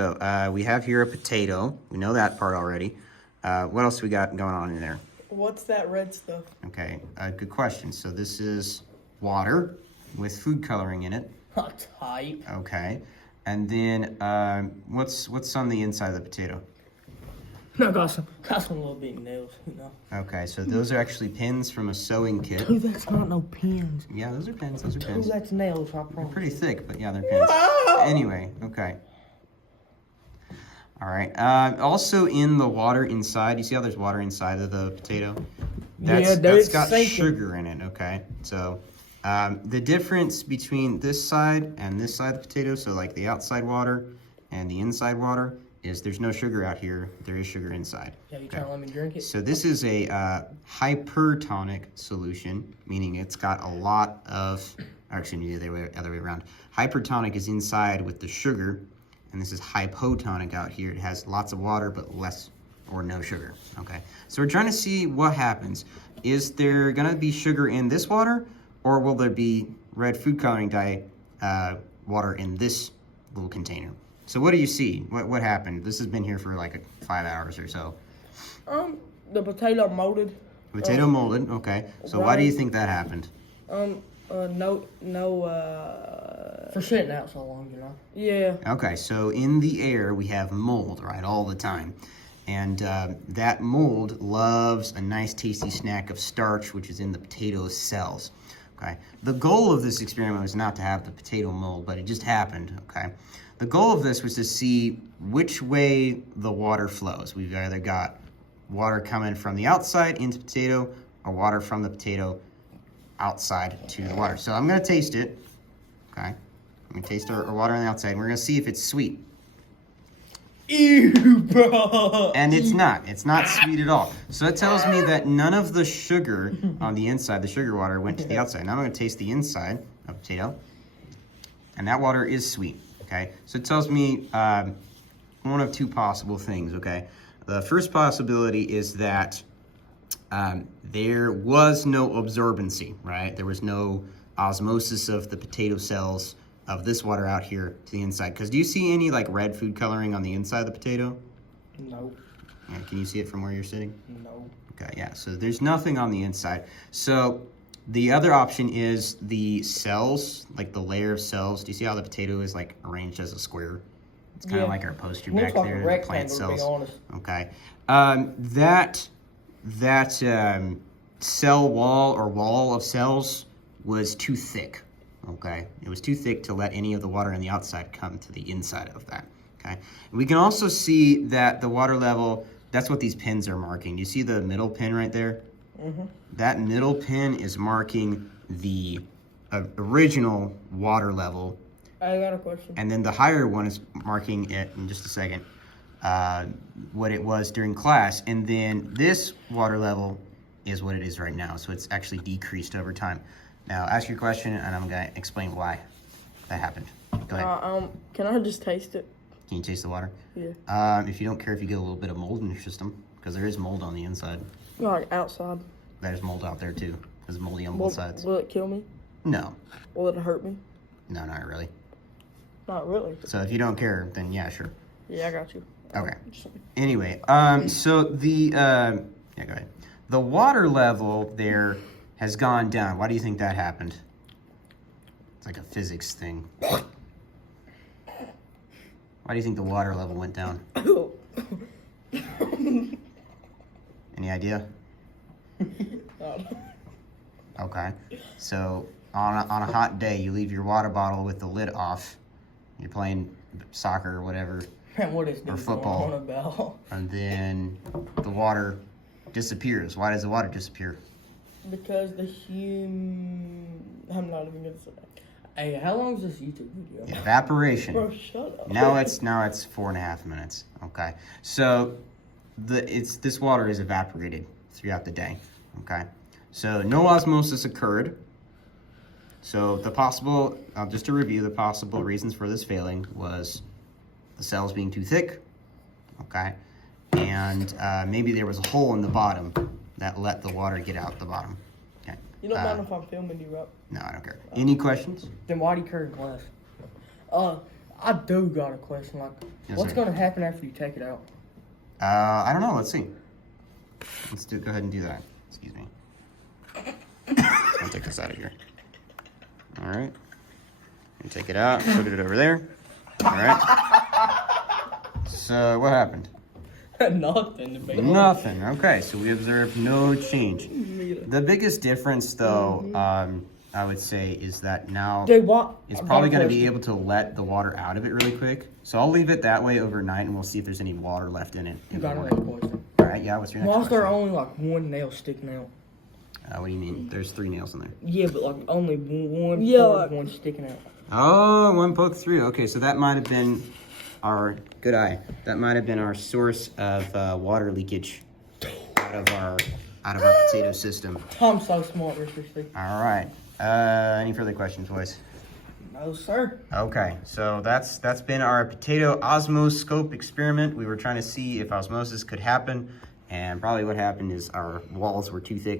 So we have here a potato. We know that part already. What else we got going on in there? What's that red stuff? Okay, good question. So this is water with food coloring in it. Type. Okay, and then what's on the inside of the potato? I got some little big nails, you know. Okay, so those are actually pins from a sewing kit. Dude, that's not no pins. Yeah, those are pins. Those are pins. Dude, that's nails, I They're promise. pretty thick, but yeah, they're pins. Anyway, okay. All right. Also in the water inside, you see how there's water inside of the potato? That's got sugar in it, okay? So the difference between this side and this side of the potato, so like the outside water and the inside water, is there's no sugar out here. There is sugar inside. Yeah, you trying to let me drink it? So this is a hypertonic solution, meaning it's got a lot of, actually the other way around. Hypertonic is inside with the sugar, and this is hypotonic out here. It has lots of water, but less or no sugar, okay? So we're trying to see what happens. Is there gonna be sugar in this water, or will there be red food coloring dye water in this little container? So what do you see? What happened? This has been here for like 5 hours or so. The potato molded. Potato molded, okay. So why do you think that happened? For sitting out so long, you know? Yeah. Okay, so in the air we have mold, right, all the time. And that mold loves a nice tasty snack of starch, which is in the potato cells, okay? The goal of this experiment was not to have the potato mold, but it just happened, okay? The goal of this was to see which way the water flows. We've either got water coming from the outside into the potato or water from the potato outside to the water. So I'm gonna taste it, okay? I'm gonna taste our water on the outside, and we're gonna see if it's sweet. Ew, bro. And it's not sweet at all. So it tells me that none of the sugar on the inside, the sugar water, went to the outside. Now I'm gonna taste the inside of the potato, and that water is sweet. Okay, so it tells me one of two possible things, okay? The first possibility is that there was no absorbency, right? There was no osmosis of the potato cells of this water out here to the inside. Because do you see any like red food coloring on the inside of the potato? No. Yeah, can you see it from where you're sitting? No. Okay, yeah, so there's nothing on the inside. So the other option is the cells, like the layer of cells. Do you see how the potato is like arranged as a square? It's kind of like our poster back there, the plant cells. Okay, that cell wall or wall of cells was too thick. Okay, it was too thick to let any of the water on the outside come to the inside of that. Okay, and we can also see that the water level. That's what these pins are marking. You see the middle pin right there? Mm-hmm. That middle pin is marking the original water level. I got a question. And then the higher one is marking it, in just a second, what it was during class. And then this water level is what it is right now. So it's actually decreased over time. Now, ask your question, and I'm going to explain why that happened. Go ahead. Can I just taste it? Can you taste the water? Yeah. If you don't care if you get a little bit of mold in your system, because there is mold on the inside. Like outside. There's mold out there too. There's moldy on both sides. Will it kill me? No. Will it hurt me? No, not really. Not really. So if you don't care, then yeah, sure. Yeah, I got you. Okay. Anyway, so the yeah, go ahead. The water level there has gone down. Why do you think that happened? It's like a physics thing. Why do you think the water level went down? Any idea? Okay. So on a hot day, you leave your water bottle with the lid off. You're playing soccer or whatever. Man, what is or football. About? And then the water disappears. Why does the water disappear? Because I'm not even gonna say that. Hey, how long is this YouTube video? Evaporation. Bro, shut up. Now it's 4.5 minutes. Okay. So this water is evaporated throughout the day. Okay. So no osmosis occurred. So just to review, the possible reasons for this failing was the cells being too thick. Okay. And maybe there was a hole in the bottom that let the water get out the bottom. Okay. You don't mind if I'm filming you, right? No, I don't care. Any questions? Then why do you care in class? I do got a question. Like, Yes, what's sir. gonna happen after you take it out? I don't know. Let's see. Go ahead and do that. Excuse me. I'll take this out of here. All right. And take it out. Put it over there. All right. So what happened? Nothing. Baby. Nothing. Okay. So we observed no change. The biggest difference, though, I would say, is that now Dude, what? it's probably going to be able to let the water out of it really quick. So I'll leave it that way overnight, and we'll see if there's any water left in it. You got another question. All right. Yeah. What's your next Why is there question? only like one nail sticking out? What do you mean? There's 3 nails in there. Yeah, but like only one. Yeah, part like- of one sticking out. Oh, one poke through. Okay, so that might have been our good eye. That might have been our source of water leakage out of our potato system. I'm so smart, Richard. All right. Any further questions, boys? No, sir. Okay, so that's been our potato osmoscope experiment. We were trying to see if osmosis could happen, and probably what happened is our walls were too thick